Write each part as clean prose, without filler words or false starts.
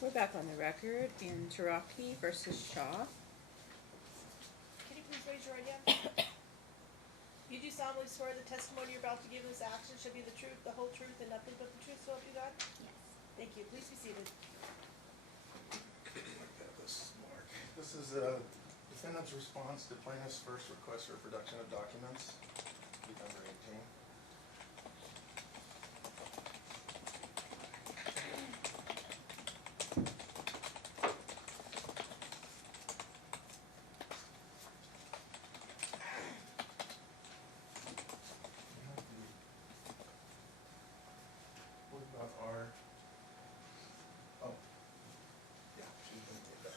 We're back on the record in Taraki versus Shaw. Can you please raise your right hand? You do solemnly swear the testimony you're about to give in this action shall be the truth, the whole truth, and nothing but the truth, so help you God? Yes. Thank you. Please be seated. This is defendant's response to plaintiff's first request for production of documents, sheet number 18. What about our, oh, yeah, she's going to get that.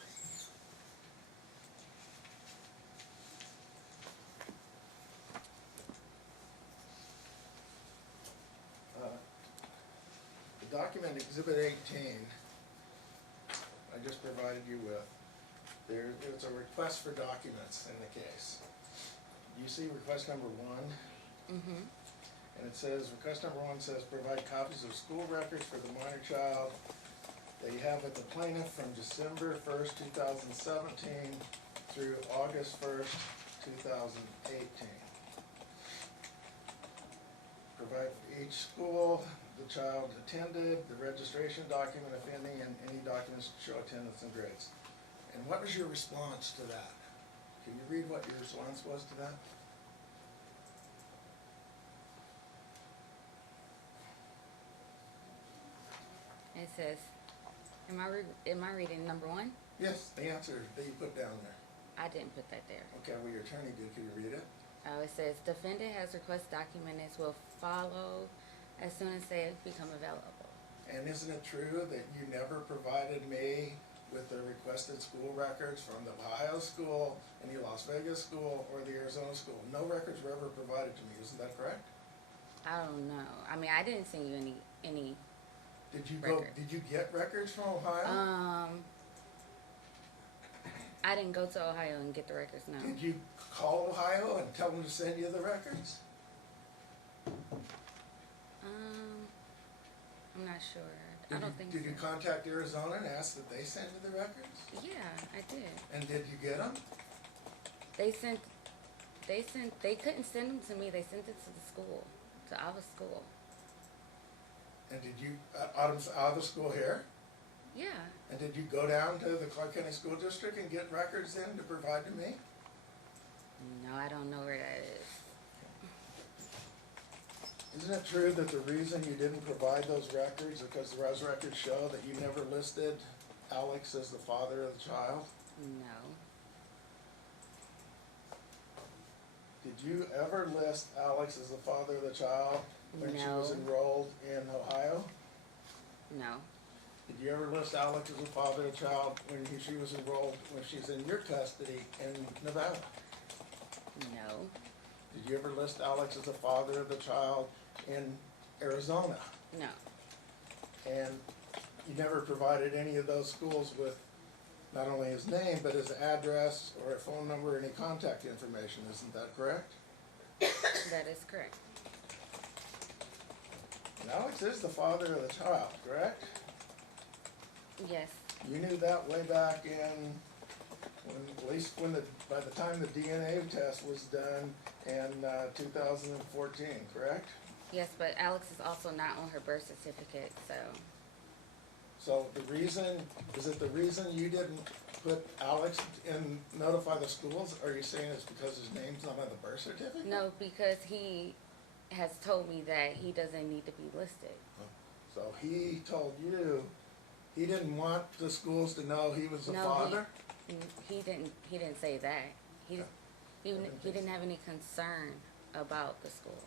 The document Exhibit 18, I just provided you with, it's a request for documents in the case. You see request number 1? Mm-hmm. And it says, request number 1 says, provide copies of school records for the minor child that you have with the plaintiff from December 1st, 2017 through August 1st, 2018. Provide for each school the child attended, the registration document if any, and any documents to show attendance and grades. And what was your response to that? Can you read what your response was to that? It says, am I reading number 1? Yes, the answer that you put down there. I didn't put that there. Okay, well, your attorney did. Can you read it? Oh, it says, defendant has request documents will follow as soon as they become available. And isn't it true that you never provided me with the requested school records from the Ohio school, any Las Vegas school, or the Arizona school? No records were ever provided to me. Isn't that correct? I don't know. I mean, I didn't send you any Did you records. Did you get records from Ohio? I didn't go to Ohio and get the records, no. Did you call Ohio and tell them to send you the records? I'm not sure. I don't think so. Did you contact Arizona and ask that they send you the records? Yeah, I did. And did you get them? They couldn't send them to me. They sent it to the school, to our school. And did you, out of the school here? Yeah. And did you go down to the Clark County School District and get records in to provide to me? No, I don't know where that is. Isn't it true that the reason you didn't provide those records is because those records show that you never listed Alex as the father of the child? No. Did you ever list Alex as the father of the child when she was No. enrolled in Ohio? No. Did you ever list Alex as the father of the child when she was enrolled, when she's in your custody in Nevada? No. Did you ever list Alex as the father of the child in Arizona? No. And you never provided any of those schools with not only his name, but his address or a phone number, any contact information, isn't that correct? That is correct. And Alex is the father of the child, correct? Yes. You knew that way back in, at least by the time the DNA test was done in 2014, correct? Yes, but Alex is also not on her birth certificate, so. So is it the reason you didn't put Alex and notify the schools? Are you saying it's because his name's not on the birth certificate? No, because he has told me that he doesn't need to be listed. So he told you he didn't want the schools to know he was the No, father? He didn't say that. He didn't have any concern about the school.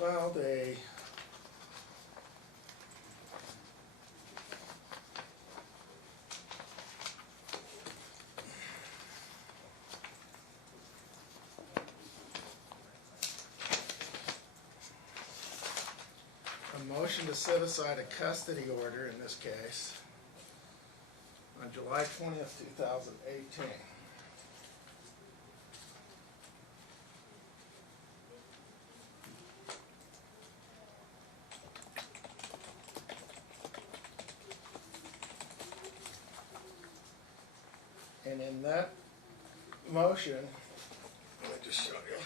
filed a motion to set aside a custody order in this case on July 20th, 2018. And in that motion, let me just show you.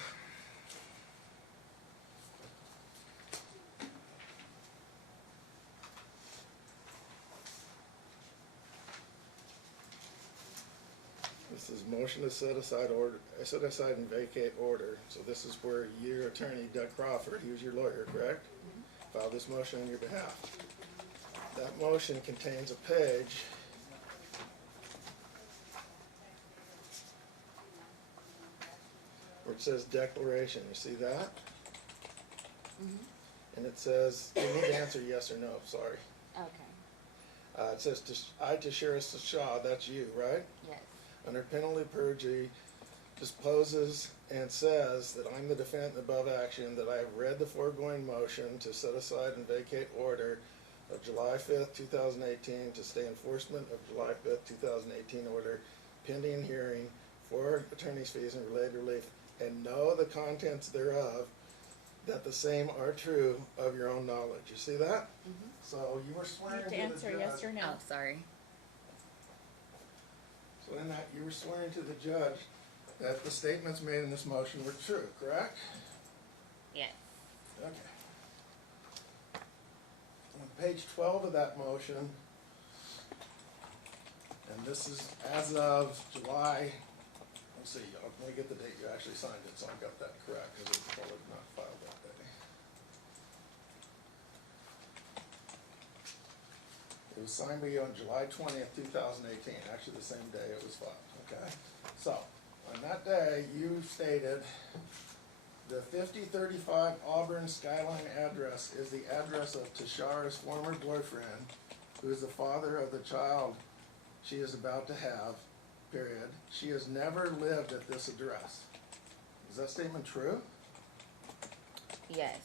This is motion to set aside and vacate order. So this is where your attorney, Doug Crawford, he was your lawyer, correct? Filed this motion on your behalf. That motion contains a page where it says declaration. You see that? And it says, you need to answer yes or no, sorry. Okay. It says, I, Tashira Shaw, that's you, right? Yes. Under penalty of perjury, disposes and says that I'm the defendant in the above action, that I have read the foregoing motion to set aside and vacate order of July 5th, 2018 to stay enforcement of July 5th, 2018 order pending hearing for attorney's fees and related relief, and know the contents thereof, that the same are true of your own knowledge. You see that? So you were You swearing have to to the answer judge. yes or no. Oh, sorry. So in that, you were swearing to the judge that the statements made in this motion were true, correct? Yes. Okay. On page 12 of that motion, and this is as of July, let's see, let me get the date you actually signed it, so I got that correct, because it was probably not filed that day. It was signed by you on July 20th, 2018, actually the same day it was filed, okay? So, on that day, you stated the 5035 Auburn Skyline address is the address of Tashara's former boyfriend, who is the father of the child she is about to have, period. She has never lived at this address. Is that statement true? Yes.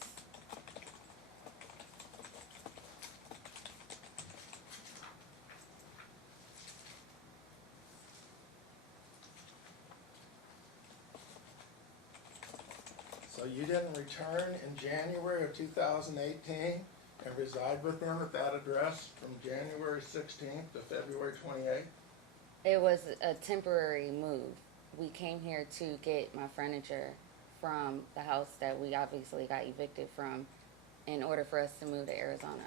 So you didn't return in January of 2018 and reside with them at that address from January 16th to February 28th? It was a temporary move. We came here to get my furniture from the house that we obviously got evicted from in order for us to move to Arizona.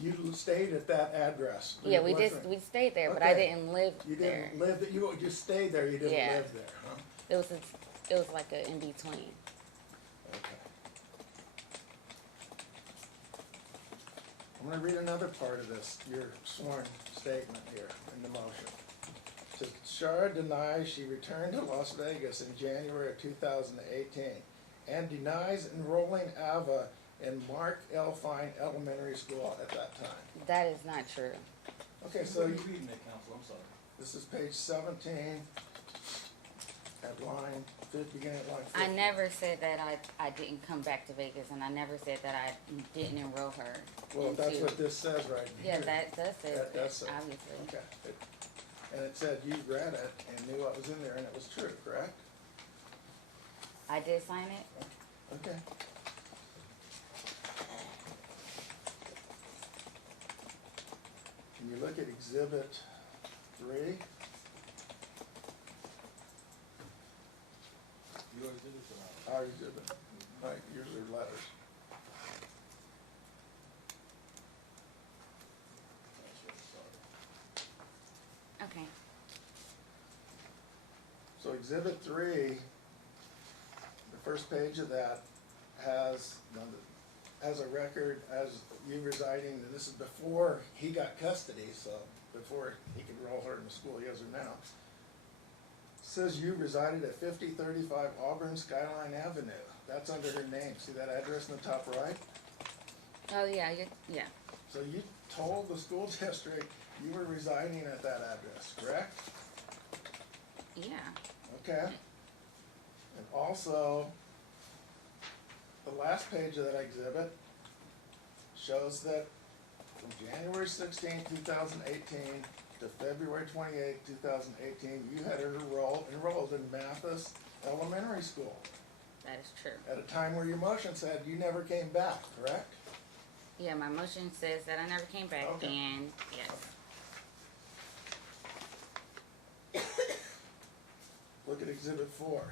You stayed at that address? for Yeah, your boyfriend? we stayed there, but I Okay. didn't live You there. didn't live, you just stayed there, you didn't Yeah. live there, huh? It was like a in between. Okay. I'm gonna read another part of this, your sworn statement here in the motion. Tashara denies she returned to Las Vegas in January of 2018 and denies enrolling Ava in Mark L. Fine Elementary School at that time. That is not true. Okay, so Where are you reading it, counsel? I'm sorry. this is page 17 at line, beginning at line 50. I never said that I didn't come back to Vegas, and I never said that I didn't enroll her. Well, that's into- what this says right here. Yeah, that does say That that, does say. obviously. Okay. And it said you read it and knew what was in there and it was true, correct? I did sign it. Okay. Can you look at exhibit 3? You already did this or not? Our exhibit. Right, yours are letters. That's right, sorry. Okay. So exhibit 3, the first page of that has a record as you residing, and this is before he got custody, so before he could enroll her in the school he has her now. Says you resided at 5035 Auburn Skyline Avenue. That's under her name. See that address in the top right? Oh, yeah, yeah. So you told the school district you were residing at that address, correct? Yeah. Okay. And also, the last page of that exhibit shows that from January 16, 2018 to February 28, 2018, you had enrolled in Mathis Elementary School That is true. at a time where your motion said you never came back, correct? Yeah, my motion says that I never came back, Okay. and yes. Look at Exhibit 4.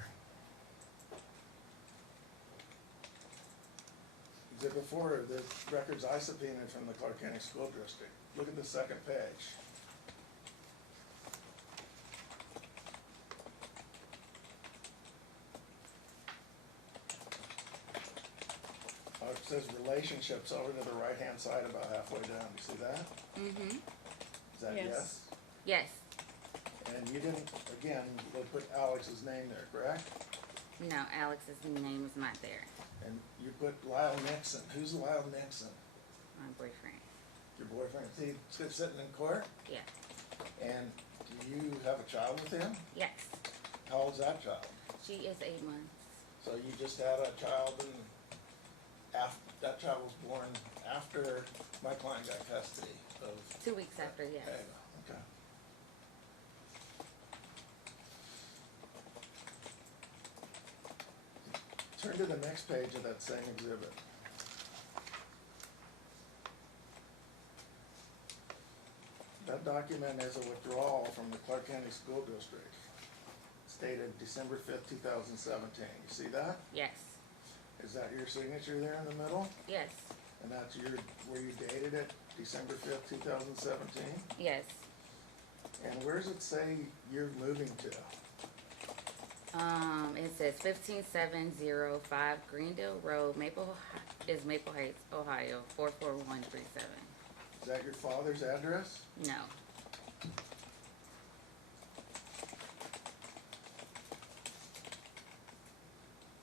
Exhibit 4 are the records I subpoenaed from the Clark County School District. Look at the second page. It says relationships over to the right-hand side about halfway down. You see that? Mm-hmm. Is that Yes. yes? Yes. And you didn't, again, put Alex's name there, correct? No, Alex's name is not there. And you put Lyle Nixon. Who's Lyle Nixon? My boyfriend. Your boyfriend? Is he sitting in court? Yeah. And do you have a child with him? Yes. How old's that child? She is 8 months. So you just had a child and that child was born after my client got custody of. 2 weeks after, yes. Okay. Turn to the next page of that same exhibit. That document is a withdrawal from the Clark County School District, stated December 5th, 2017. You see that? Yes. Is that your signature there in the middle? Yes. And that's where you dated it, December 5th, 2017? Yes. And where does it say you're moving to? It says 15705 Greendale Road, Maple Heights, Ohio, 44137. Is that your father's address? No.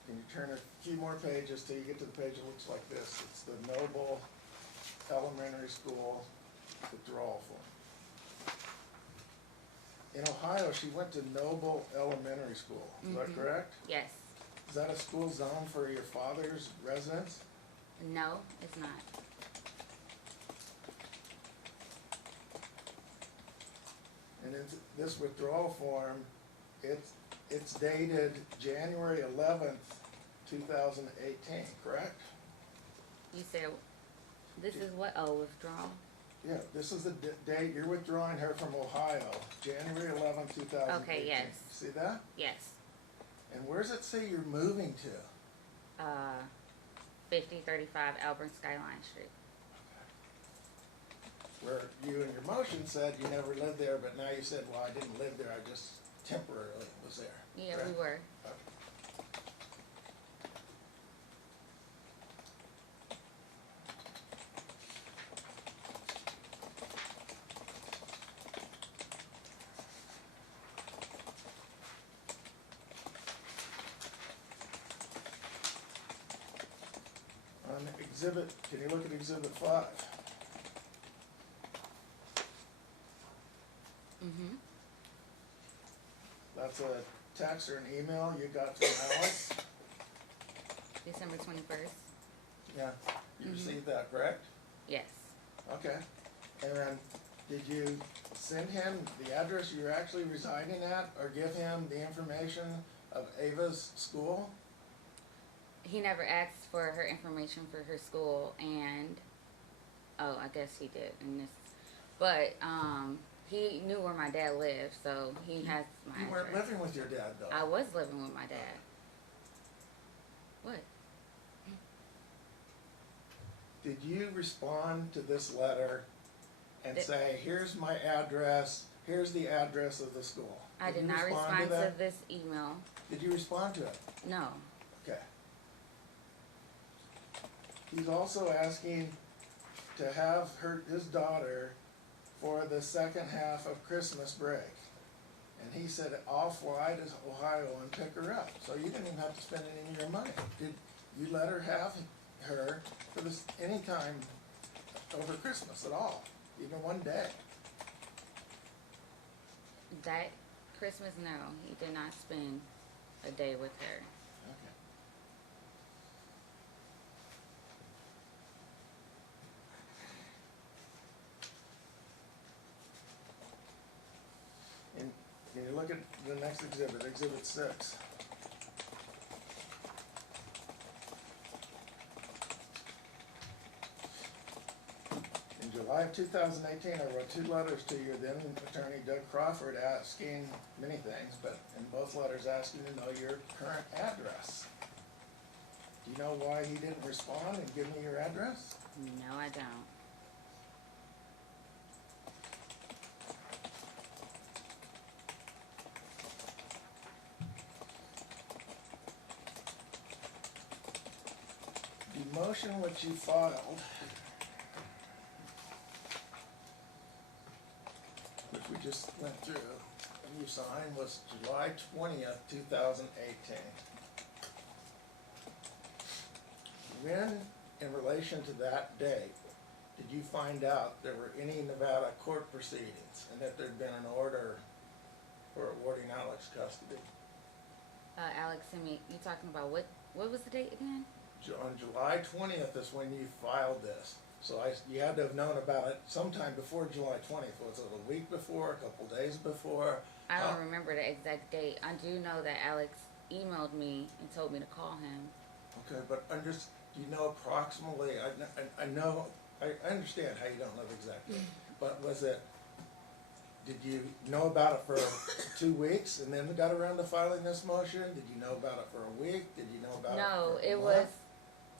Can you turn a few more pages till you get to the page that looks like this? It's the Noble Elementary School withdrawal form. In Ohio, she went to Noble Elementary School, is that correct? Yes. Is that a school zone for your father's residence? No, it's not. And in this withdrawal form, it's dated January 11th, 2018, correct? You said, this is what? Oh, withdrawal? Yeah, this is the date you're withdrawing her from Ohio, January 11th, 2018. Okay, yes. See that? Yes. And where does it say you're moving to? 5035 Auburn Skyline Street. Where you in your motion said you never lived there, but now you said, well, I didn't live there, I just temporarily was there. Yeah, correct? we were. Okay. On exhibit, can you look at exhibit 5? Mm-hmm. That's a text or an email you got from Alex? December 21st? Yeah, you Mhm. received that, correct? Yes. Okay. And then, did you send him the address you're actually residing at, or give him the information of Ava's school? He never asked for her information for her school, and oh, I guess he did. But he knew where my dad lived, so he has my You weren't address. living with your dad, though. I was living with my dad. What? Did you respond to this letter and Did- say, here's my address, here's the address of the school? I did you not respond to that? this email. Did you respond to it? No. Okay. He's also asking to have his daughter for the second half of Christmas break. And he said, I'll fly to Ohio and pick her up. So you didn't even have to spend any of your money. Did you let her have her for this any time over Christmas at all, even one day? That Christmas, no, he did not spend a day with her. Okay. And can you look at the next exhibit, Exhibit 6. In July of 2018, I wrote 2 letters to your then attorney Doug Crawford asking many things, but in both letters asking to know your current address. Do you know why he didn't respond and give me your address? No, I don't. The motion which you filed, which we just went through, and you signed, was July 20th, 2018. When, in relation to that date, did you find out there were any Nevada court proceedings and that there'd been an order for awarding Alex custody? Alex, send me, you talking about what was the date again? On July 20th is when you filed this. So you had to have known about it sometime before July 20th. Was it a week before, a couple days before? I don't remember the exact date. I do know that Alex emailed me and told me to call him. Okay, but do you know approximately, I know, I understand how you don't know the exact date, but did you know about it for 2 weeks and then got around to filing this motion? Did you know about it for a week? Did you know about No, it for a it month? was,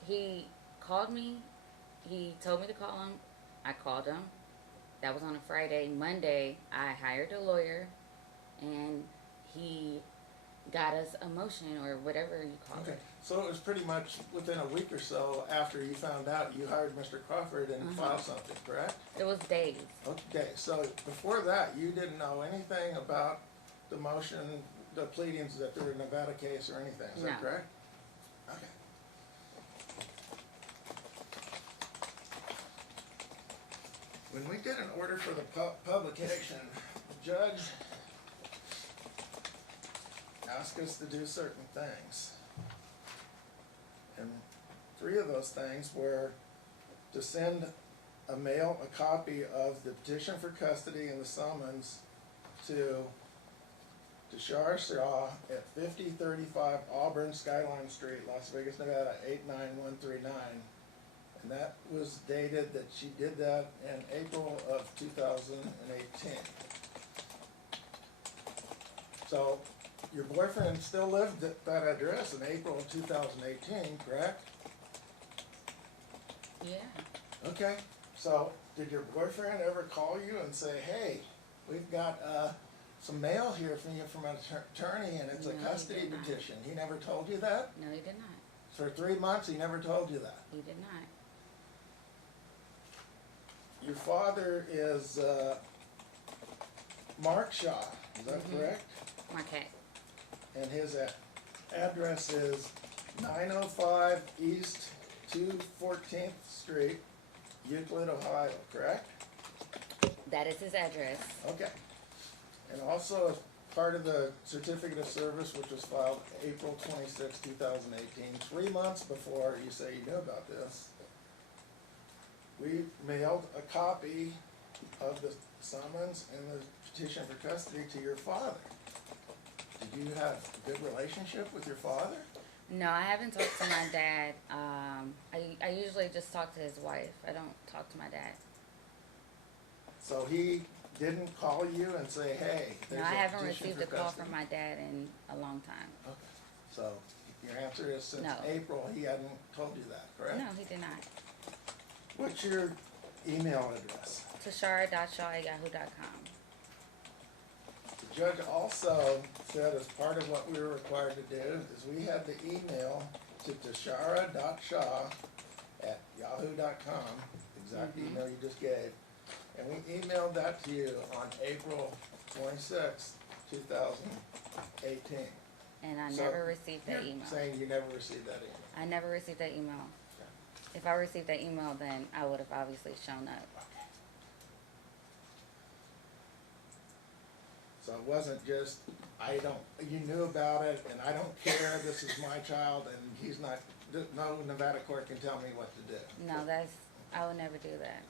he called me. He told me to call him. I called him. That was on a Friday. Monday, I hired a lawyer, and he got us a motion or whatever you call Okay, it. so it was pretty much within a week or so after you found out you hired Mr. Crawford and filed something, correct? It was days. Okay, so before that, you didn't know anything about the motion, the pleadings that they're a Nevada case or anything, is that No. correct? Okay. When we did an order for the publication, the judge asked us to do certain things. And 3 of those things were to send a copy of the petition for custody and the summons to Shar Shaw at 5035 Auburn Skyline Street, Las Vegas, Nevada, 89139. And that was dated that she did that in April of 2018. So your boyfriend still lived at that address in April of 2018, correct? Yeah. Okay, so did your boyfriend ever call you and say, hey, we've got some mail here from you from an attorney and it's a No, he custody did not. petition? He never told you that? No, he did not. For 3 months, he never told you that? He did not. Your father is Mark Shaw, is that correct? Marquette. And his address is 905 East 214th Street, Euclid, Ohio, correct? That is his address. Okay. And also, as part of the certificate of service, which was filed April 26, 2018, 3 months before you say you knew about this, we mailed a copy of the summons and the petition for custody to your father. Did you have a good relationship with your father? No, I haven't talked to my dad. I usually just talk to his wife. I don't talk to my dad. So he didn't call you and say, hey, No, there's I a haven't petition received for a call custody? from my dad in a long time. Okay, so your answer is since No. April, he hadn't told you that, correct? No, he did not. What's your email address? Tashara.shaw@yahoo.com. The judge also said as part of what we were required to do is we had to email to tashara.shaw@yahoo.com, exact email you just gave. And we emailed that to you on April 26th, 2018. And I So, never received that You're email. saying you never received that email. I never received that email. Okay. If I received that email, then I would have obviously shown up. So it wasn't just, you knew about it and I don't care, this is my child and he's not, no Nevada court can tell me what to do. No, I would never do that.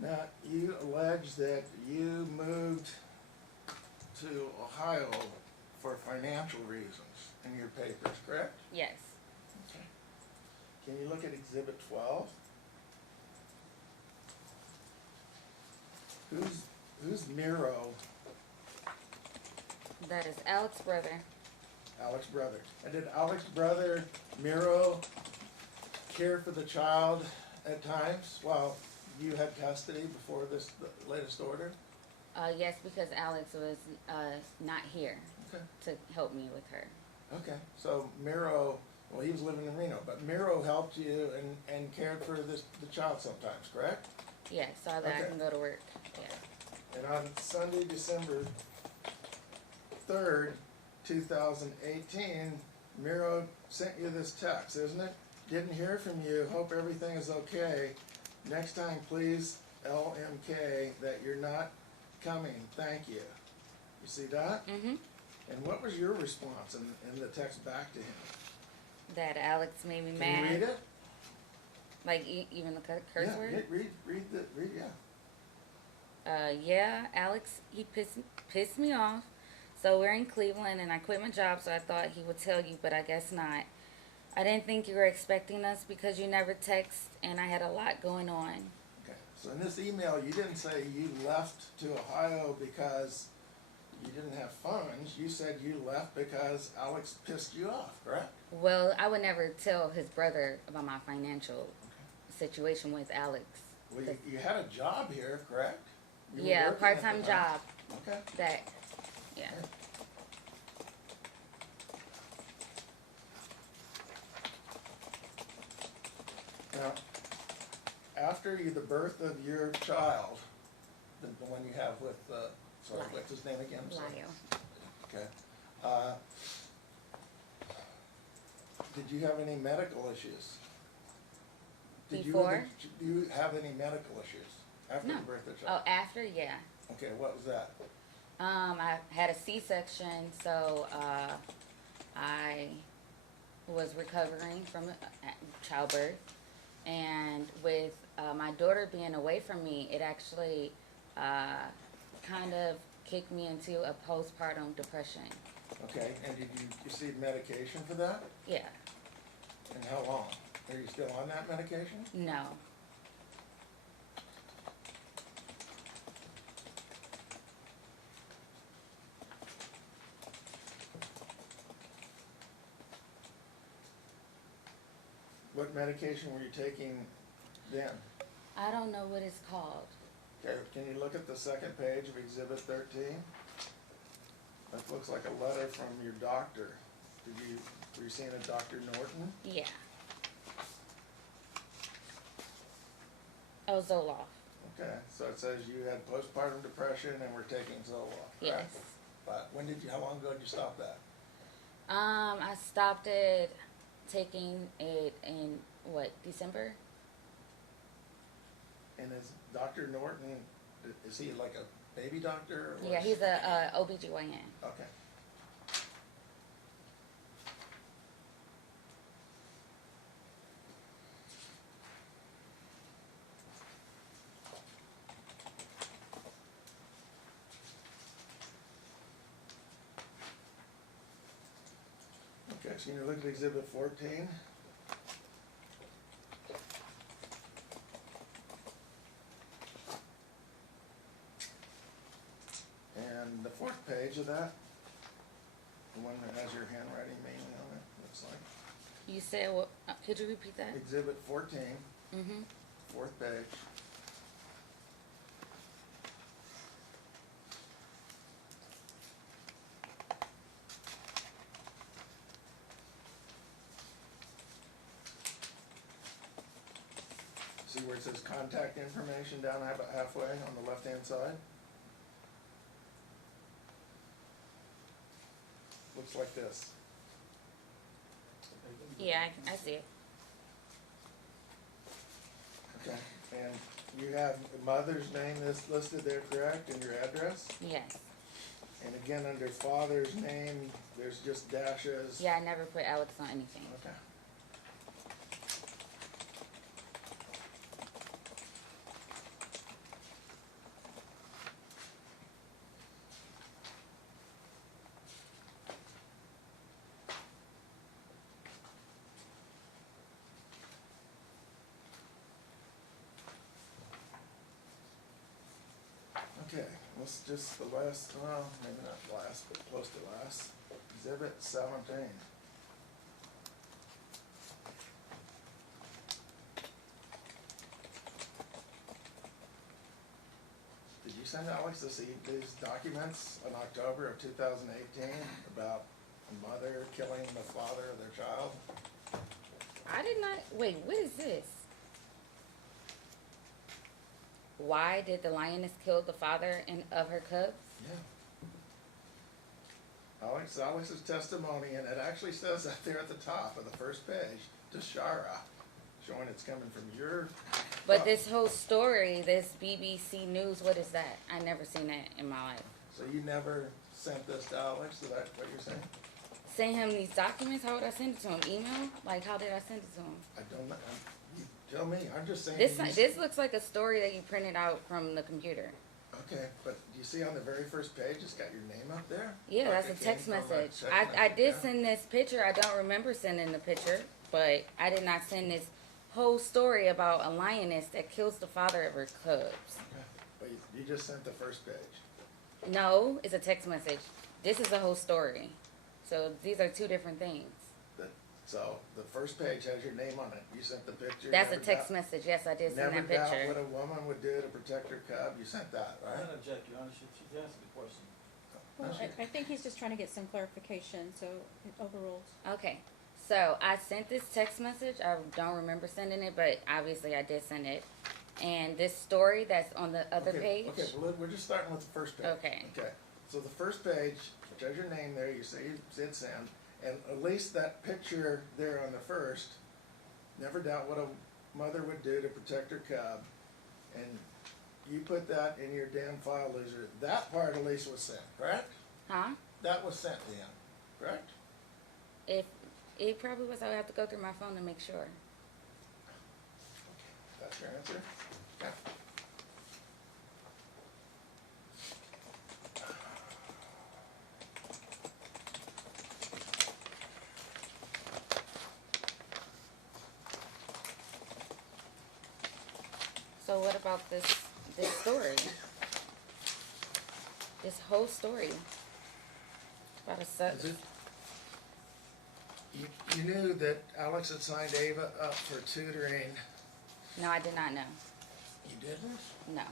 Now, you allege that you moved to Ohio for financial reasons in your papers, correct? Yes. Okay. Can you look at Exhibit 12? Who's Miro? That is Alex's brother. Alex's brother. And did Alex's brother, Miro, care for the child at times while you had custody before the latest order? Yes, because Alex was not here Okay. to help me with her. Okay. So Miro, well, he was living in Reno, but Miro helped you and cared for the child sometimes, correct? Yes, so that I Okay. can go to work. Yeah. And on Sunday, December 3rd, 2018, Miro sent you this text, isn't it? Didn't hear from you. Hope everything is okay. Next time, please, LMK, that you're not coming. Thank you. You see that? Mm-hmm. And what was your response in the text back to him? That Alex made me Can mad. you read it? Like even the curse Yeah, word? read, yeah. Yeah, Alex, he pissed me off. So we're in Cleveland and I quit my job, so I thought he would tell you, but I guess not. I didn't think you were expecting us because you never text and I had a lot going on. Okay. So in this email, you didn't say you left to Ohio because you didn't have funds. You said you left because Alex pissed you off, correct? Well, I would never tell his brother about my financial situation with Alex. Well, you had a job here, correct? You were Yeah, a working at the part-time time. job Okay. that, yeah. Now, after the birth of your child, the one you have with, sorry, Lyle. what's his name again? I'm sorry. Lyle. Okay. Did you have any medical issues? Before? Do you have any medical issues after No. the birth of the Oh, child? after, yeah. Okay, what was that? I had a C-section, so I was recovering from childbirth, and with my daughter being away from me, it actually kind of kicked me into a postpartum depression. Okay, and did you receive medication for that? Yeah, And how long? Are you still on that medication? no. What medication were you taking then? I don't know what it's called. Okay, can you look at the second page of Exhibit 13? That looks like a letter from your doctor. Were you seeing a Dr. Norton? Yeah. Oh, Zoloft. Okay, so it says you had postpartum depression and were taking Zoloft, Yes. correct? But how long ago did you stop that? I stopped it, taking it in, December? And is Dr. Norton, is he like a baby doctor? Or Yeah, he's a OBGYN. Okay. Okay, so you look at exhibit 14. And the fourth page of that, the one that has your handwriting mainly on it, looks like. You said what? Could you repeat that? Exhibit 14, Mm-hmm. fourth page. See where it says contact information down about halfway on the left-hand side? Looks like this. Yeah, I see it. Okay. And you have the mother's name that's listed there, correct, and your address? Yes. And again, under father's name, there's just dashes. Yeah, I never put Alex on anything. Okay. Okay, let's just the last, well, maybe not last, but close to last. Exhibit 17. Did you send Alex these documents in October of 2018 about a mother killing the father of their child? I did not. Wait, what is this? Why did the lioness kill the father of her cubs? Yeah. Alex's testimony, and it actually says that there at the top of the first page, to Shara, showing it's coming from your. But this whole story, this BBC News, what is that? I never seen that in my life. So you never sent this to Alex? Is that what you're saying? Send him these documents? How would I send it to him? Email? Like, how did I send it to him? I don't know. You tell me. I'm just saying. This looks like a story that you printed out from the computer. Okay, but you see on the very first page, it's got your name up there? Yeah, Like that's it a came text from a message. text I message, did yeah. send this picture. I don't remember sending the picture, but I did not send this whole story about a lioness that kills the father of her cubs. Okay. But you just sent the first page. No, it's a text message. This is a whole story. So these are two different things. So the first page has your name on it. You sent the picture. That's a never text doubt- message. Yes, I did send Never that doubt picture. what a woman would do to protect her cub. You sent that, I right? don't object, Your Honor, she's asking the question. Well, No, she- I think he's just trying to get some clarification, so it overruled. Okay. So I sent this text message. I don't remember sending it, but obviously I did send it. And this story that's on the other page. Okay, well, we're just starting with the first page. Okay. Okay, so the first page, which has your name there, you say you did send, and at least that picture there on the first, never doubt what a mother would do to protect her cub, and you put that in your damn file loser. That part at least was sent, correct? Huh? That was sent to him, correct? If it probably was, I would have to go through my phone to make sure. Okay, that's your answer? Yeah. So what about this story? This whole story about a son. Is it? You knew that Alex had signed Ava up for tutoring. No, I did not know. You didn't? No.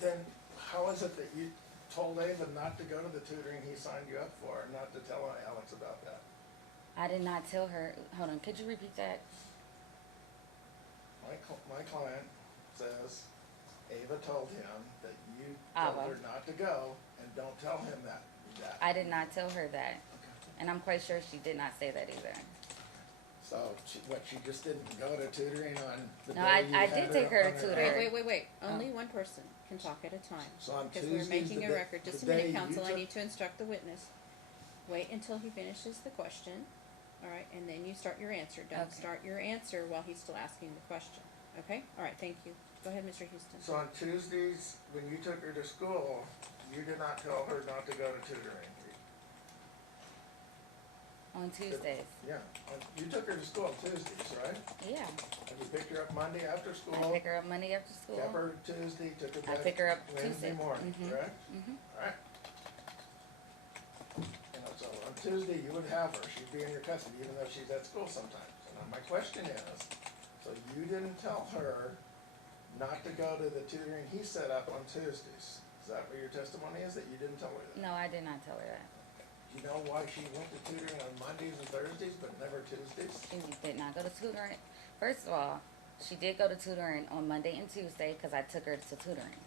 Then how is it that you told Ava not to go to the tutoring he signed you up for, and not to tell Alex about that? I did not tell her. Hold on, could you repeat that? My client says Ava told him that you Oh, told her not to go, and don't tell him that. I did not tell her that. Okay. And I'm quite sure she did not say that either. So she just didn't go to tutoring on the No, day I you had did take her to on tutoring. Wait. Only one person. can talk at a time. So on Because we're Tuesdays, making the a day- record. Just a the day minute, you counsel, I took- need to instruct the witness. Wait until he finishes the question, alright, and then you start your answer. Don't Okay. start your answer while he's still asking the question, okay? Alright, thank you. Go ahead, Mr. Houston. So on Tuesdays, when you took her to school, you did not tell her not to go to tutoring. On Tuesdays. Yeah, you took her to school on Tuesdays, right? Yeah. And you picked her up Monday after I school, pick her up Monday after school. kept her Tuesday, took her I back pick her up Wednesday Tuesday. morning, Mhm. correct? Mhm. Alright. You know, so on Tuesday, you would have her, she'd be in your custody, even though she's at school sometimes. And now my question is, so you didn't tell her not to go to the tutoring he set up on Tuesdays? Is that what your testimony is, that you didn't tell her that? No, I did not tell her that. Do you know why she went to tutoring on Mondays and Thursdays, but never Tuesdays? She did not go to tutoring. First of all, she did go to tutoring on Monday and Tuesday because I took her to tutoring.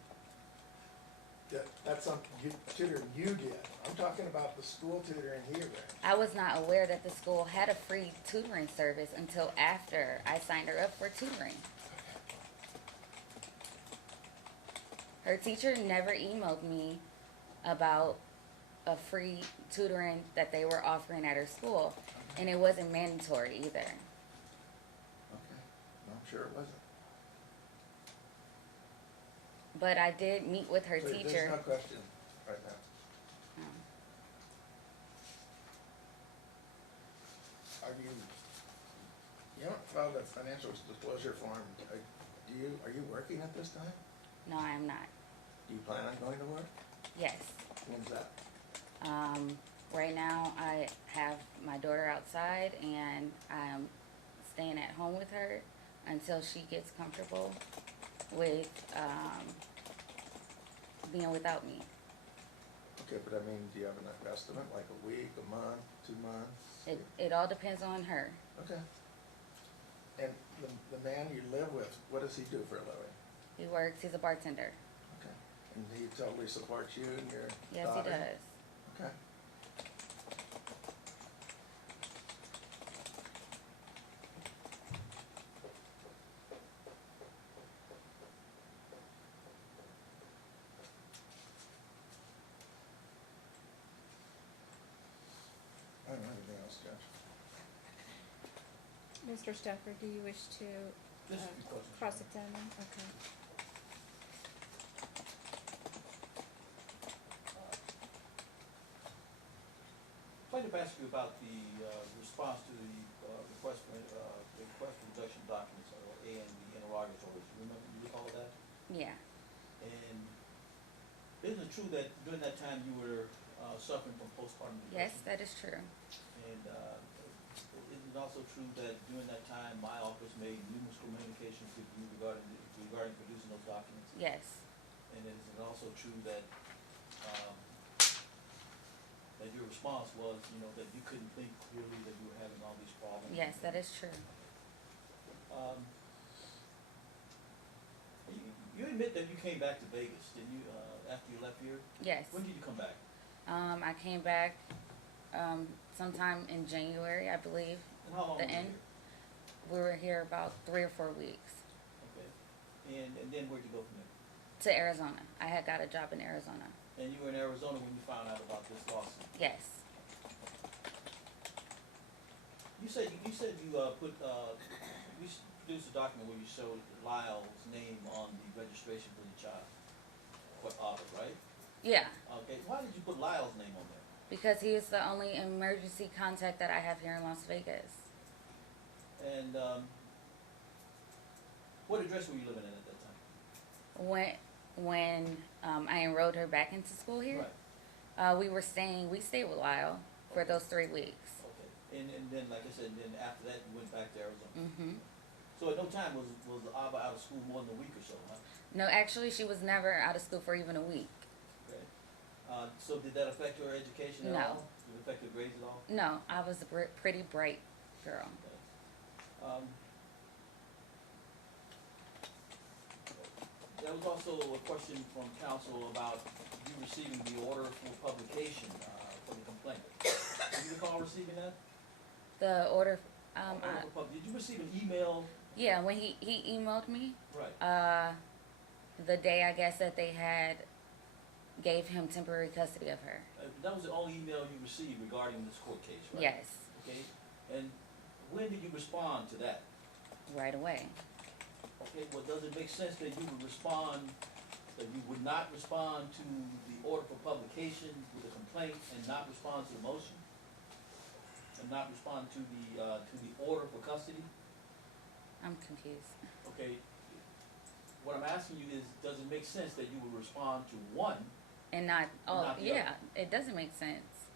That's something tutoring you did. I'm talking about the school tutoring he arranged. I was not aware that the school had a free tutoring service until after I signed her up for tutoring. Her teacher never emailed me about a free tutoring that they were offering at her school, and it wasn't mandatory either. Okay, I'm sure it wasn't. But I did meet with her So teacher. there's no question right now. Are you haven't filed a financial disclosure form. Are you working at this time? No, I am not. Do you plan on going to work? Yes. When's that? Right now I have my daughter outside and I'm staying at home with her until she gets comfortable with being without me. Okay, but I mean, do you have an estimate, like a week, a month, 2 months? It all depends on her. Okay. And the man you live with, what does he do for a living? He works, he's a bartender. Okay. And he totally supports you and your Yes, daughter? he does. Okay. I don't know anything else, Judge. Mr. Stafford, do you wish to, Just a few questions. cross-examine? Okay. I'd like to ask you about the response to the request for reduction documents, or A and the interrogatories. You recall that? Yeah. And isn't it true that during that time you were suffering from postpartum Yes, depression? that is true. And isn't it also true that during that time my office made numerous communications with you regarding producing those documents? Yes. And is it also true that that your response was, that you couldn't think clearly, that you were having all these problems? Yes, that is true. You admit that you came back to Vegas, didn't you, after you left here? Yes. When did you come back? I came back sometime in January, I believe. And how long The were you end? here? We were here about 3 or 4 weeks. Okay. And then where'd you go from there? To Arizona. I had got a job in Arizona. And you were in Arizona when you found out about this lawsuit? Yes. You said you put, you produced a document where you showed Lyle's name on the registration for the child, for Auburn, right? Yeah. Okay, why did you put Lyle's name on there? Because he is the only emergency contact that I have here in Las Vegas. And, what address were you living in at that time? When I enrolled her back into school here, Right, we stayed with Lyle for those 3 weeks. okay. And then, like I said, then after that, you went back to Arizona? Mm-hmm. So at no time was Ava out of school more than a week or so, huh? No, actually, she was never out of school for even a week. Okay. So did that affect your education at No. all? Did it affect your grades at all? No, I was a pretty bright girl. Okay. There was also a question from counsel about you receiving the order for publication for the complaint. Do you recall receiving that? The order, Did you receive an email? yeah, when he emailed me, Right. the day, I guess, that they had gave him temporary custody of her. That was the only email you received regarding this court case, right? Yes, Okay, and when did you respond to that? right away. Okay, well, does it make sense that you would respond, that you would not respond to the order for publication with a complaint and not respond to the motion? And not respond to the order for custody? I'm confused. Okay, what I'm asking you is, does it make sense that you would respond to one? And not, oh, Not the yeah, it doesn't make sense.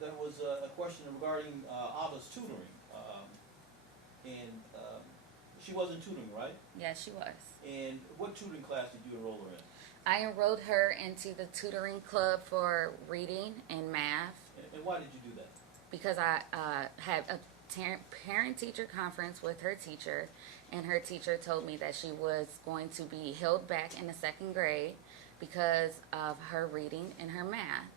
There was a question regarding Ava's tutoring, and she wasn't tutoring, right? Yes, she was. And what tutoring class did you enroll her in? I enrolled her into the tutoring club for reading and math And why did you do that? because I had a parent-teacher conference with her teacher, and her teacher told me that she was going to be held back in the second grade because of her reading and her math.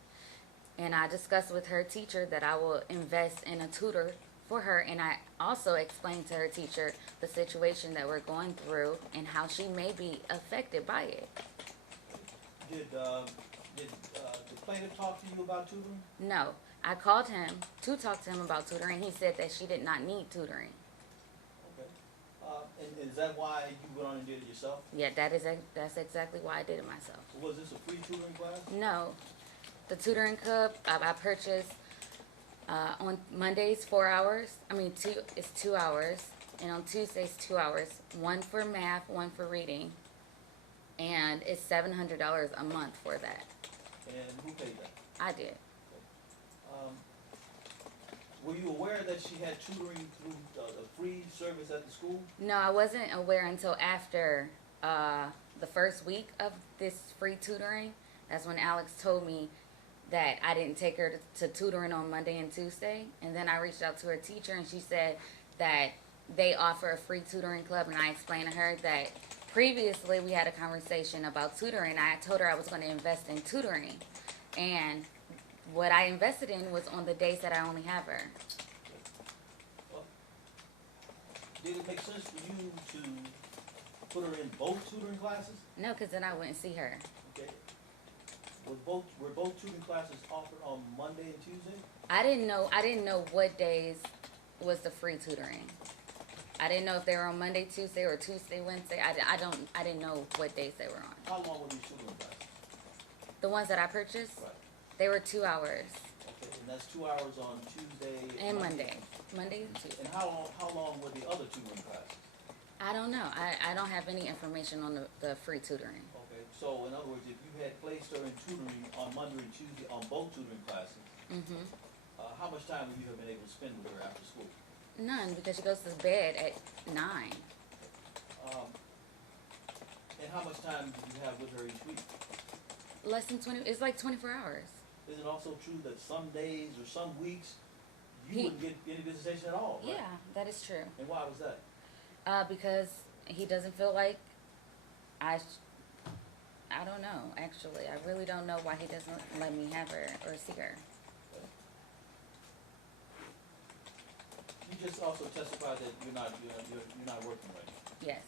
And I discussed with her teacher that I will invest in a tutor for her, and I also explained to her teacher the situation that we're going through and how she may be affected by it. Did the plaintiff talk to you about tutoring? No, I called him to talk to him about tutoring. He said that she did not need tutoring. Okay. And is that why you went on and did it yourself? Yeah, that's exactly why I did it myself. Was this a free tutoring class? No, the tutoring club I purchased on Mondays 4 hours. I mean, it's 2 hours, and on Tuesdays 2 hours. One for math, one for reading, and it's $700 a month for that. And who paid that? I did. Were you aware that she had tutoring through a free service at the school? No, I wasn't aware until after the first week of this free tutoring. That's when Alex told me that I didn't take her to tutoring on Monday and Tuesday. And then I reached out to her teacher, and she said that they offer a free tutoring club. And I explained to her that previously we had a conversation about tutoring. I told her I was going to invest in tutoring. And what I invested in was on the days that I only have her. Well, did it make sense for you to put her in both tutoring classes? No, because then I wouldn't see her. Okay. Were both tutoring classes offered on Monday and Tuesday? I didn't know what days was the free tutoring. I didn't know if they were on Monday, Tuesday, or Tuesday, Wednesday. I didn't know what days they were on. How long were these tutoring classes? The ones that I purchased, Right. they were 2 hours. Okay, and that's 2 hours on Tuesday And Monday and Tuesday. And how long were the other tutoring classes? I don't know. I don't have any information on the free tutoring. Okay, so in other words, if you had placed her in tutoring on Monday and Tuesday on both tutoring classes, Mhm. how much time would you have been able to spend with her after school? None, because she goes to bed at 9. And how much time did you have with her each week? Less than 20. It's like 24 hours. Is it also true that some days or some weeks you He- wouldn't get any visitation at all, right? Yeah, that is true. And why was that? Because he doesn't feel like I don't know, actually. I really don't know why he doesn't let me have her or see her. You just also testified that you're not working right now. Yes.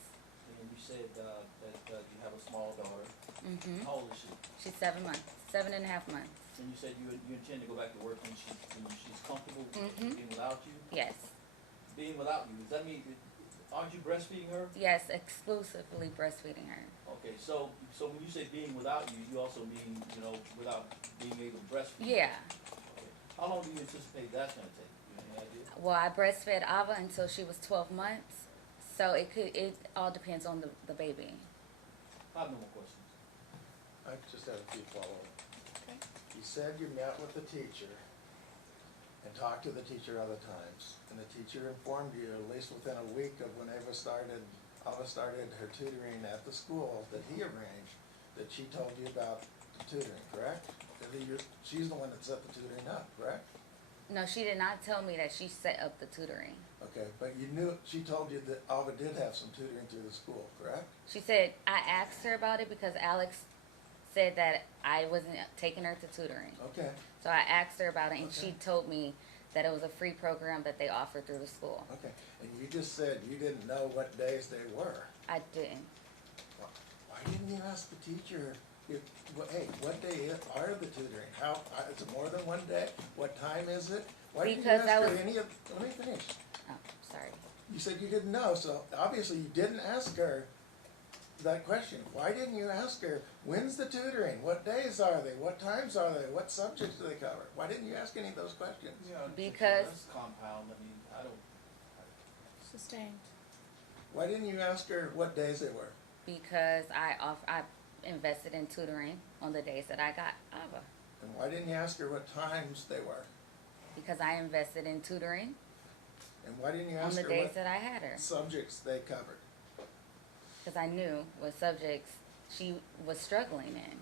And you said that you have a small daughter. Mhm. How old is she? She's 7 months, 7.5 months. And you said you intend to go back to work when she's comfortable Mhm. being without you? Yes. Being without you, does that mean, aren't you breastfeeding her? Yes, exclusively breastfeeding her. Okay, so when you say being without you, you also mean, without being able to breastfeed? Yeah. Okay. How long do you anticipate that's gonna take? You have any idea? Well, I breastfed Ava until she was 12 months. So it all depends on the baby. I have no more questions. I just have a few follow-up. Okay. You said you met with the teacher and talked to the teacher other times, and the teacher informed you, at least within a week of when Ava started her tutoring at the school that he arranged, that she told you about the tutoring, correct? She's the one that set the tutoring up, correct? No, she did not tell me that she set up the tutoring. Okay, but she told you that Ava did have some tutoring through the school, correct? She said, I asked her about it because Alex said that I wasn't taking her to tutoring. Okay, So I asked her about it, and she Okay. told me that it was a free program that they offered through the school. Okay, and you just said you didn't know what days they were. I didn't. Why didn't you ask the teacher, hey, what day are the tutoring? How, is it more than one day? What time is it? Why didn't you Because ask that her was- any of, let me finish. Oh, sorry. You said you didn't know, so obviously you didn't ask her that question. Why didn't you ask her, when's the tutoring? What days are they? What times are they? What subjects do they cover? Why didn't you ask any of those questions? Yeah, Because- that's compound, I mean, I don't, Sustained. Why didn't you ask her what days they were? Because I invested in tutoring on the days that I got AVA. And why didn't you ask her what times they were? Because I invested in tutoring And why didn't you on ask the her days what that I had her. subjects they covered? Because I knew what subjects she was struggling in.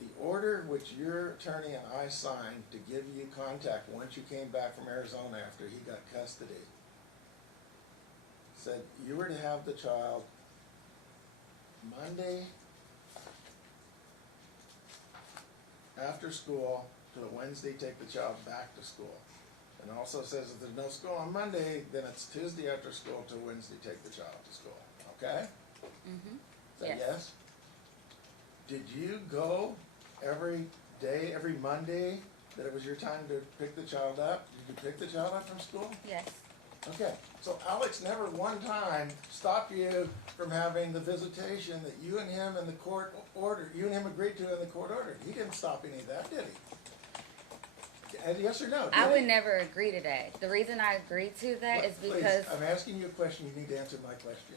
The order which your attorney and I signed to give you contact once you came back from Arizona after he got custody said you were to have the child Monday after school to Wednesday take the child back to school. And also says if there's no school on Monday, then it's Tuesday after school to Wednesday take the child to school, okay? Mm-hmm. Is that Yes. yes? Did you go every day, every Monday, that it was your time to pick the child up? Did you pick the child up from school? Yes. Okay, so Alex never one time stopped you from having the visitation that you and him in the court order, you and him agreed to in the court order. He didn't stop any of that, did he? And yes or no? I did would he? never agree to that. The reason I agreed to that is Please, because I'm asking you a question, you need to answer my question.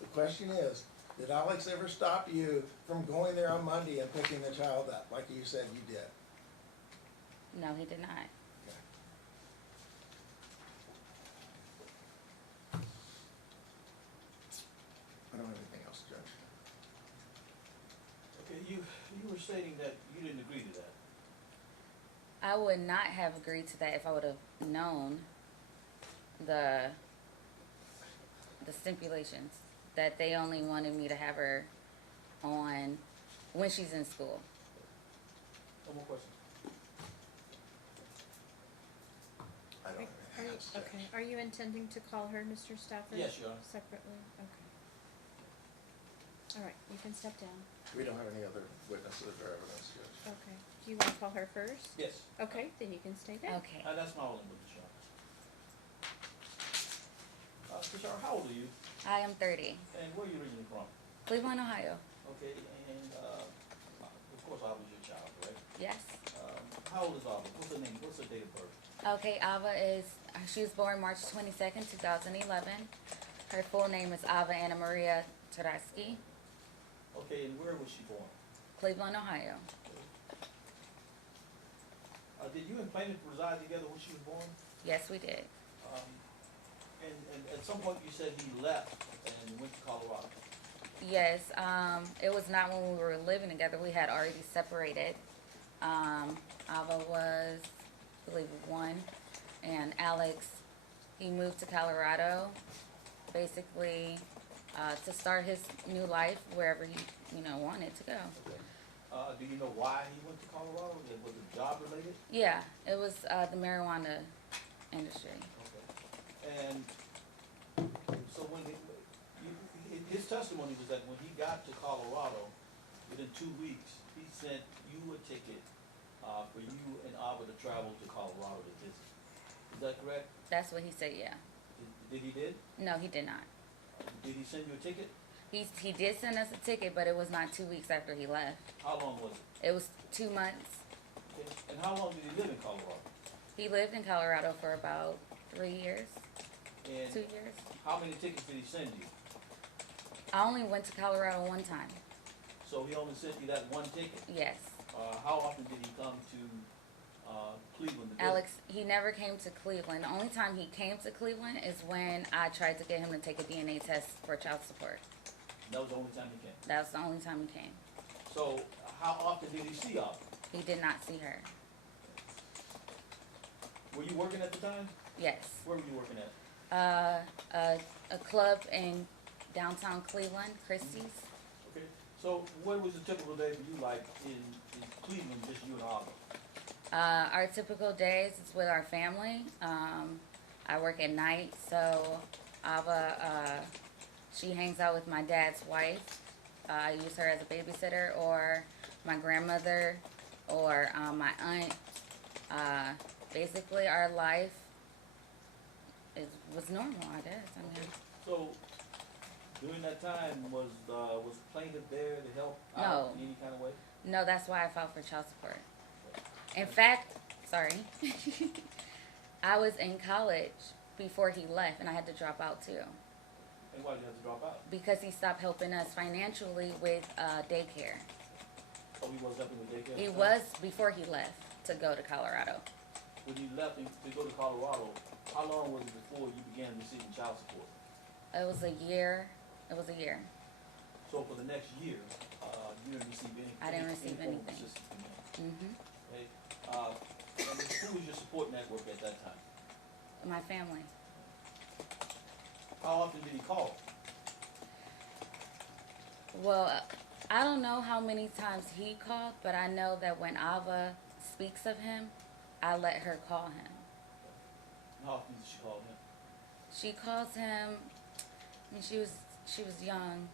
The question is, did Alex ever stop you from going there on Monday and picking the child up, like you said you did? no, he did not. I don't have anything else, Judge. okay, you were stating that you didn't agree to that. I would not have agreed to that if I would have known the stipulations that they only wanted me to have her on when she's in school. No more questions? I don't have Are anything you, else, Judge. okay, are you intending to call her, Mr. Stafford? Yes, Your Honor. Separately, okay. All right, you can step down. We don't have any other witnesses or evidence, Judge. Okay, do you wanna call her first? Yes, Okay, then you can stay down. Okay. that's my only witness, Your Honor. Mr. Shar, how old are you, I am 30. and where are you originally from? Cleveland, Ohio. Okay, and, of course, I was your child, right? Yes. How old is Ava? What's her name? What's her date of birth? Okay, Ava she was born March 22nd, 2011. Her full name is Ava Anna Maria Taraski, Okay, and where was she born? Cleveland, Ohio. Did you and Plaintiff reside together when she was born? Yes, we did. And at some point you said he left and went to Colorado. Yes, it was not when we were living together. We had already separated. Ava was, I believe, 1, and Alex, he moved to Colorado, basically, to start his new life wherever he, wanted to go. Okay. Do you know why he went to Colorado? Was it job related? Yeah, it was the marijuana industry. Okay. And so when his testimony was that when he got to Colorado, within 2 weeks, he sent you a ticket for you and Ava to travel to Colorado to visit. Is that correct? That's what he said, yeah. Did he did? No, he did not. Did he send you a ticket? He did send us a ticket, but it was not 2 weeks after he left. How long was it? It was 2 months. Okay. And how long did he live in Colorado? He lived in Colorado for about 3 years, And 2 years. how many tickets did he send you? I only went to Colorado one time. So he only sent you that one ticket? Yes. How often did he come to Cleveland to visit? Alex, he never came to Cleveland. The only time he came to Cleveland is when I tried to get him to take a DNA test for child support. That was the only time he came. That was the only time he came. So how often did he see Ava? He did not see her. Were you working at the time? Yes. Where were you working at? A club in downtown Cleveland, Christie's. Okay. So what was a typical day for you like in Cleveland, just you and Ava? Our typical days is with our family. I work at night, so Ava, she hangs out with my dad's wife. I use her as a babysitter, or my grandmother, or my aunt. Basically, our life was normal, I guess. I mean, So, during that time, was plaintiff there to help No. out in any kind of way? no, that's why I filed for child support. In fact, sorry, I was in college before he left, and I had to drop out too And why did you have to drop out? because he stopped helping us financially with daycare. Oh, he was helping with daycare? He at the time? was before he left to go to Colorado. When you left to go to Colorado, how long was it before you began receiving child support? It was a year. It was a year. So for the next year, you didn't receive any. I didn't receive form of anything. assistance from him, Mhm. okay? And who was your support network at that time? My family. How often did he call? Well, I don't know how many times he called, but I know that when Ava speaks of him, I let her call him. How often did she call him? She calls him. I mean, she was young.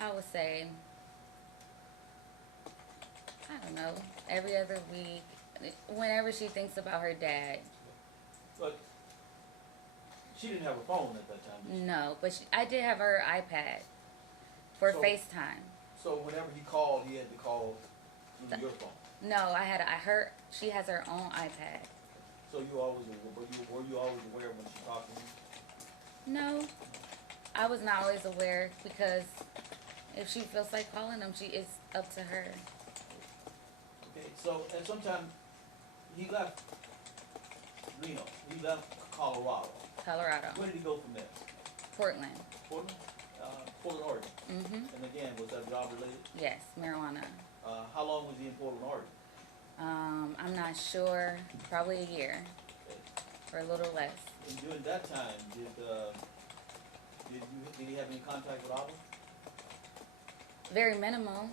I would say, I don't know, every other week, whenever she thinks about her dad. But she didn't have a phone at that time, did she? No, but I did have her iPad for So- FaceTime. So whenever he called, he had to call through your phone. No, she has her own iPad. So you always, were you always aware when she talked to him? No, I was not always aware because if she feels like calling him, it's up to her. Okay, so at some time, he left Reno, he left Colorado. Colorado, Where did he go from there? Portland. Portland? Portland, Oregon. Mhm. And again, was that job related? Yes, marijuana. How long was he in Portland, Oregon? I'm not sure. Probably a year Okay. or a little less. And during that time, did he have any contact with Ava? Very minimal.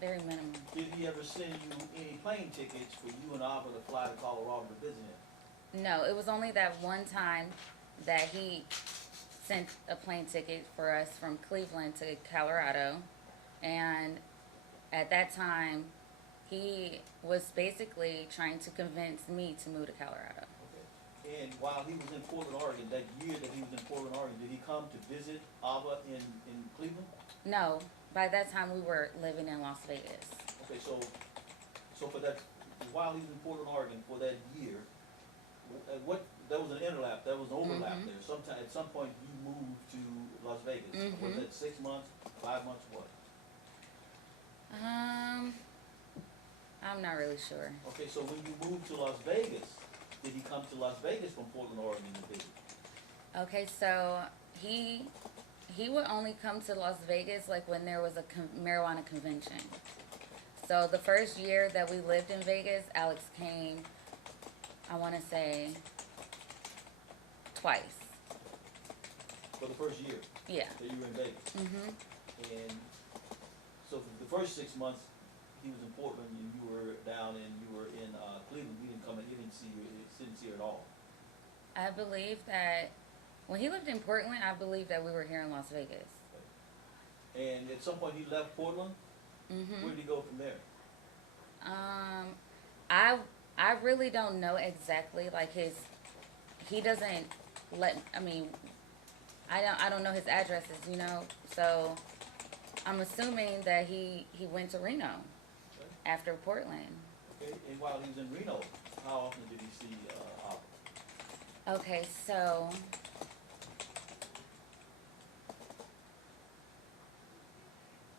Very minimal. Did he ever send you any plane tickets for you and Ava to fly to Colorado to visit him? No, it was only that one time that he sent a plane ticket for us from Cleveland to Colorado, and at that time, he was basically trying to convince me to move to Colorado. Okay. And while he was in Portland, Oregon, that year that he was in Portland, Oregon, did he come to visit Ava in Cleveland? No, by that time we were living in Las Vegas. Okay, so for that, while he was in Portland, Oregon, for that year, there was an overlap Mhm. there. At some point, you moved to Las Vegas. Was Mhm. it 6 months, 5 months, what? I'm not really sure. Okay, so when you moved to Las Vegas, did he come to Las Vegas from Portland, Oregon to visit? Okay, so he would only come to Las Vegas like when there was a marijuana convention. So the first year that we lived in Vegas, Alex came, I want to say, twice. For the first year Yeah. that you were in Vegas? Mhm. And so for the first 6 months, he was in Portland and you were down and you were in Cleveland. He didn't come and he didn't see you at all. I believe that when he lived in Portland, I believe that we were here in Las Vegas. And at some point he left Portland. Where Mhm. did he go from there? I really don't know exactly like he doesn't I don't know his addresses, so I'm assuming that he went to Reno Okay. after Portland. Okay. And while he was in Reno, how often did he see Ava? Okay, so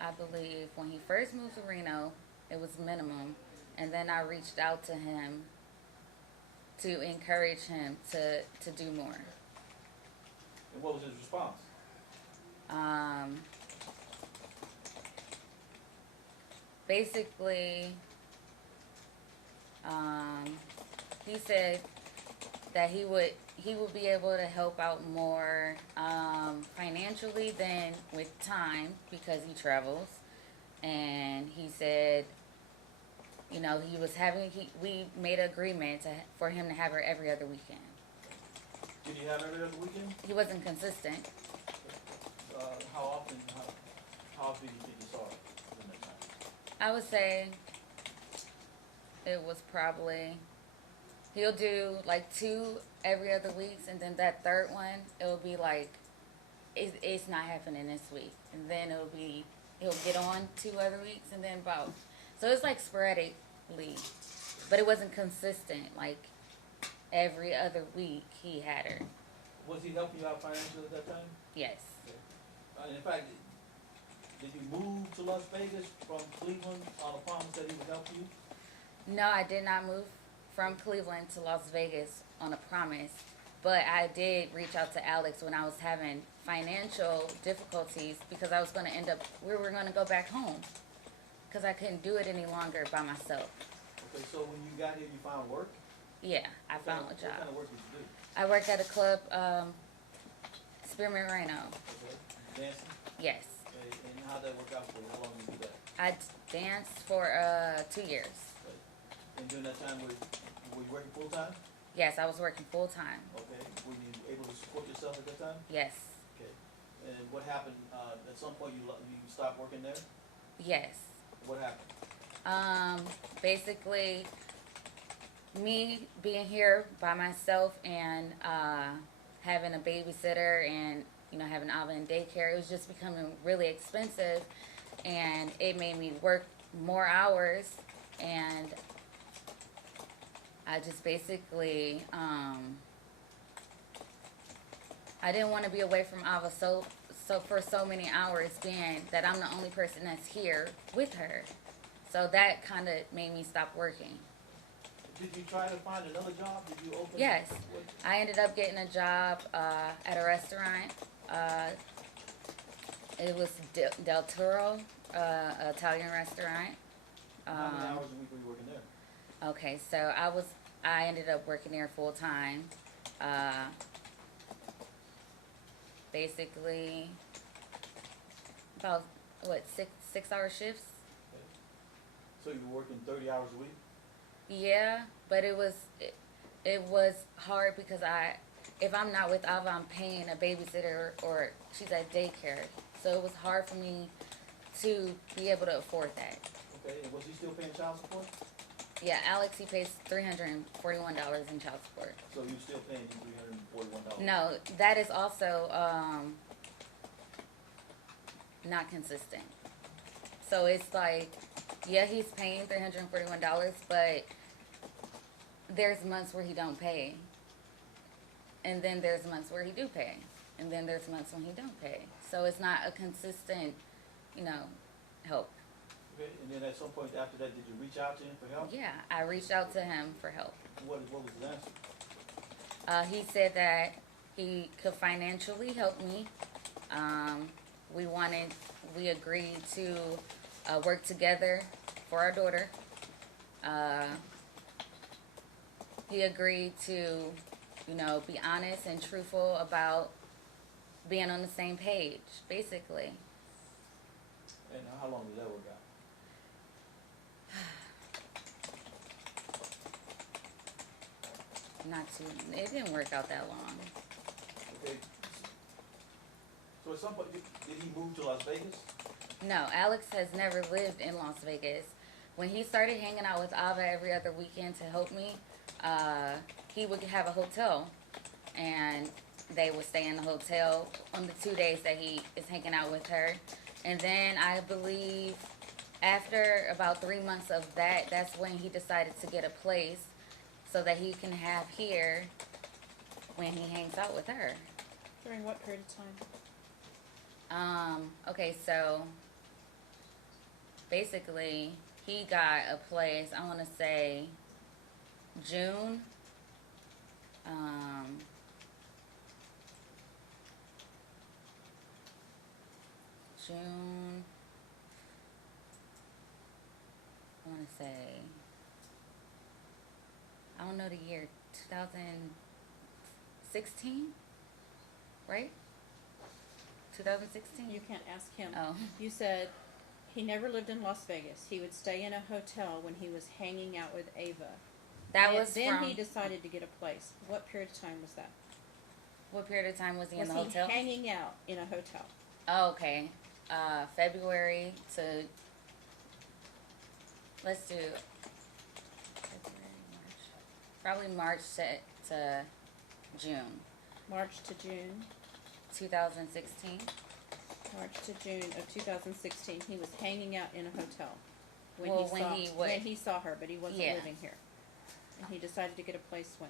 I believe when he first moved to Reno, it was minimum, and then I reached out to him to encourage him to do more. And what was his response? Basically, he said that he would be able to help out more financially than with time because he travels. And he said, you know, we made an agreement for him to have her every other weekend. Did you have every other weekend? He wasn't consistent. How often do you think you saw her during that time? I would say it was probably, he'll do like 2 every other weeks, and then that third one, it'll be like, it's not happening this week. And then he'll get on 2 other weeks, and then about, so it's like sporadically, but it wasn't consistent. Like every other week he had her. Was he helping you out financially at that time? Yes. In fact, did you move to Las Vegas from Cleveland on a promise that he would help you? No, I did not move from Cleveland to Las Vegas on a promise, but I did reach out to Alex when I was having financial difficulties because I was going to we were going to go back home because I couldn't do it any longer by myself. Okay, so when you got here, you found work? Yeah, I found a job. What kind of work did you do? I worked at a club, Spearmint Reno. Okay. Dancing? Yes. Okay. And how'd that work out for you? How long did you do that? I danced for 2 years. Okay. And during that time, were you working full time? Yes, I was working full time. Okay. Were you able to support yourself at that time? Yes. Okay. And what happened? At some point, you stopped working there. Yes. What happened? Basically, me being here by myself and having a babysitter and, you know, having Ava in daycare, it was just becoming really expensive, and it made me work more hours, and I just basically, I didn't want to be away from Ava so for so many hours, being that I'm the only person that's here with her. So that kind of made me stop working. Did you try to find another job? Did you open? Yes. What? I ended up getting a job at a restaurant. It was Del Toro, Italian restaurant. How many hours a week were you working there? Okay, so I ended up working there full time. Basically, about what, 6-hour shifts. Okay. So you were working 30 hours a week? Yeah, but it was hard because if I'm not with Ava, I'm paying a babysitter or she's at daycare. So it was hard for me to be able to afford that. Okay, and was he still paying child support? Yeah, Alex, he pays $341 in child support. So you still paying him $341? No, that is also not consistent. So it's like, yeah, he's paying $341, but there's months where he don't pay. And then there's months where he do pay. And then there's months when he don't pay. So it's not a consistent, you know, help. Okay, and then at some point after that, did you reach out to him for help? Yeah, I reached out to him for help. What was his answer? He said that he could financially help me. We agreed to work together for our daughter. He agreed to, you know, be honest and truthful about being on the same page, basically. And how long did that work out? It didn't work out that long. Okay. So at some point, did he move to Las Vegas? No, Alex has never lived in Las Vegas. When he started hanging out with Ava every other weekend to help me, he would have a hotel, and they would stay in the hotel on the 2 days that he is hanging out with her. And then I believe after about 3 months of that, that's when he decided to get a place so that he can have here when he hangs out with her. During what period of time? Okay, so basically he got a place, I want to say June. June, I want to say, I don't know the year, 2000, 2016, right? 2016. You can't ask him. Oh, You said he never lived in Las Vegas. He would stay in a hotel when he was hanging out with Ava. that then, was then from he decided to get a place. What period of time was that? what period of time was he in Was the he hotel? hanging out in a hotel? Oh, okay. February to, let's do February, March. Probably March to June March to June. 2016. March to June of 2016. He was hanging out in a hotel when Well, when he saw her, but he wasn't Yeah. living here. And he decided to get a place when?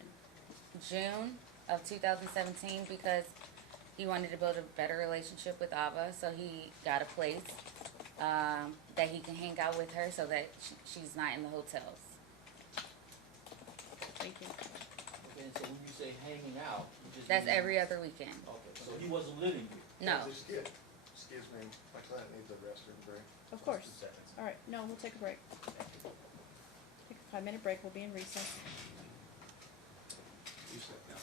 June of 2017 because he wanted to build a better relationship with Ava, so he got a place that he can hang out with her so that she's not in the hotels. Thank you. Okay, and so when you say hanging out, you just That's mean- every other weekend. Okay, so he wasn't living here. No. Excuse me, my client needs a restroom break. Of course. 2 seconds. All right. No, we'll take a break. Take a 5-minute break. We'll be in recess. You sit down.